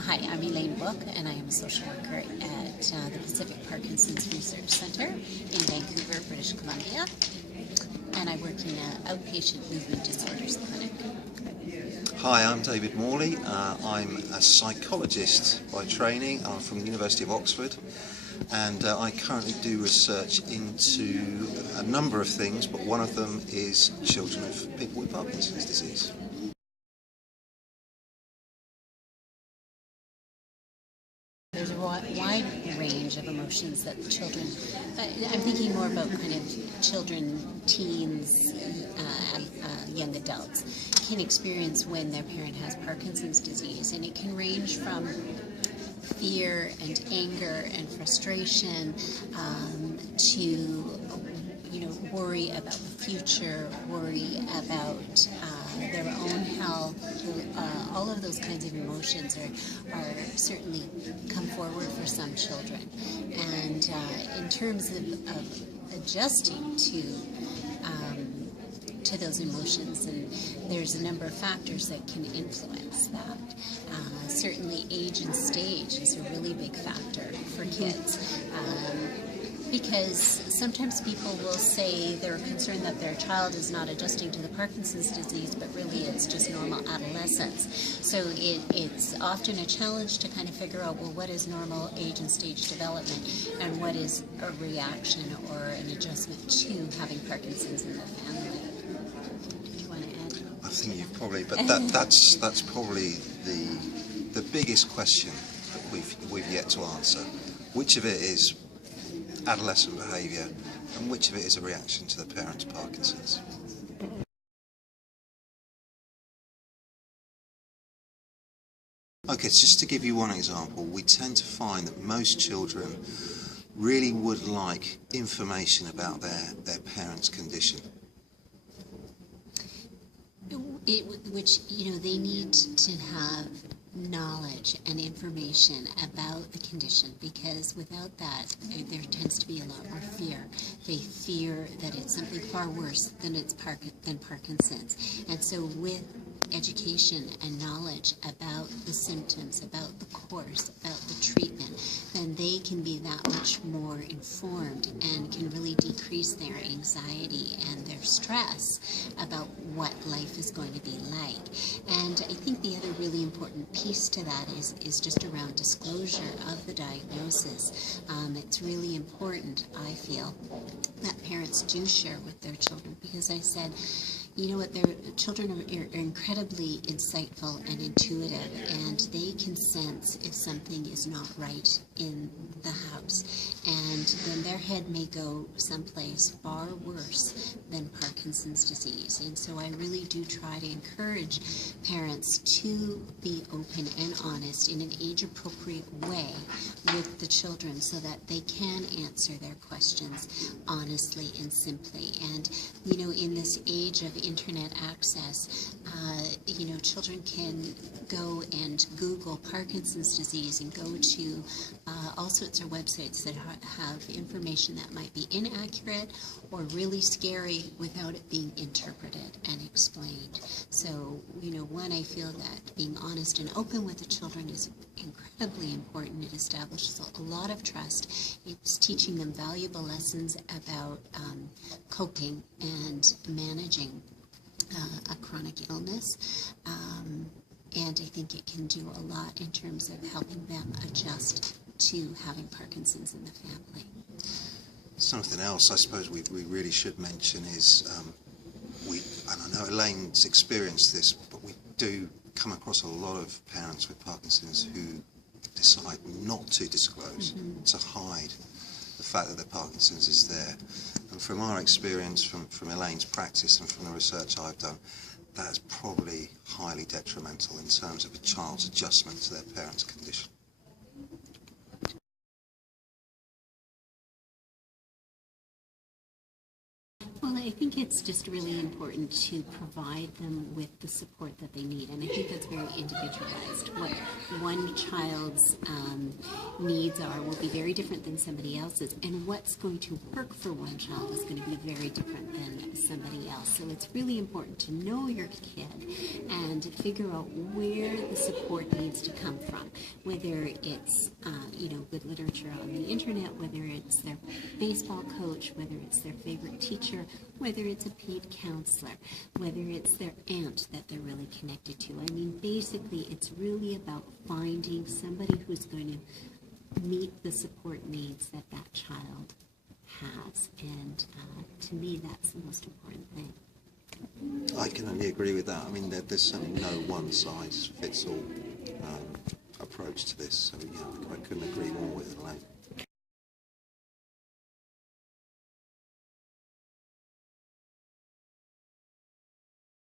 Hi, I'm Elaine Book, and I am a social worker at the Pacific Parkinson's Research Centre in Vancouver, British Columbia, and I work in an outpatient movement disorders clinic. Hi, I'm David Morley. I'm a psychologist by training. I'm from the University of Oxford, and I currently do research into a number of things, but one of them is children of people with Parkinson's disease. There's a wide range of emotions that children, I'm thinking more about kind of children, teens, young adults, can experience when their parent has Parkinson's disease. And it can range from fear and anger and frustration to worry about the future, worry about their own health. All of those kinds of emotions are certainly come forward for some children. And in terms of adjusting to those emotions, and there's a number of factors that can influence that. Certainly age and stage is a really big factor for kids. Because sometimes people will say they're concerned that their child is not adjusting to the Parkinson's disease, but really it's just normal adolescence. So it's often a challenge to kind of figure out, well, what is normal age and stage development, and what is a reaction or an adjustment to having Parkinson's in the family. Do you want to add? I think you've probably, but that's probably the biggest question that we've yet to answer. Which of it is adolescent behaviour, and which of it is a reaction to the parent's Parkinson's? Okay, just to give you one example, we tend to find that most children really would like information about their parent's condition. Which they need to have knowledge and information about the condition, because without that there tends to be a lot more fear. They fear that it's something far worse than Parkinson's. And so with education and knowledge about the symptoms, about the course, about the treatment, then they can be that much more informed and can really decrease their anxiety and their stress about what life is going to be like. And I think the other really important piece to that is just around disclosure of the diagnosis. It's really important, I feel, that parents do share with their children, because I said, you know what, their children are incredibly insightful and intuitive, and they can sense if something is not right in the house, and then their head may go someplace far worse than Parkinson's disease. And so I really do try to encourage parents to be open and honest in an age-appropriate way with the children, so that they can answer their questions honestly and simply. And in this age of internet access, children can go and Google Parkinson's disease and go to all sorts of websites that have information that might be inaccurate or really scary without it being interpreted and explained. So, one, I feel that being honest and open with the children is incredibly important. It establishes a lot of trust. It's teaching them valuable lessons about coping and managing a chronic illness, and I think it can do a lot in terms of helping them adjust to having Parkinson's in the family. Something else I suppose we really should mention is, and I know Elaine's experienced this, but we do come across a lot of parents with Parkinson's who decide not to disclose, to hide the fact that their Parkinson's is there. And from our experience, from Elaine's practice and from the research I've done, that is probably highly detrimental in terms of a child's adjustment to their parent's condition. Well, I think it's just really important to provide them with the support that they need, and I think that's very individualized. What one child's needs are will be very different than somebody else's, and what's going to work for one child is going to be very different than somebody else. So it's really important to know your kid and figure out where the support needs to come from, whether it's good literature on the internet, whether it's their baseball coach, whether it's their favorite teacher, whether it's a paid counselor, whether it's their aunt that they're really connected to. I mean, basically, it's really about finding somebody who's going to meet the support needs that that child has. And to me, that's the most important thing. I can only agree with that. I mean, there's certainly no one-size-fits-all approach to this. So, yeah, I couldn't agree more with Elaine.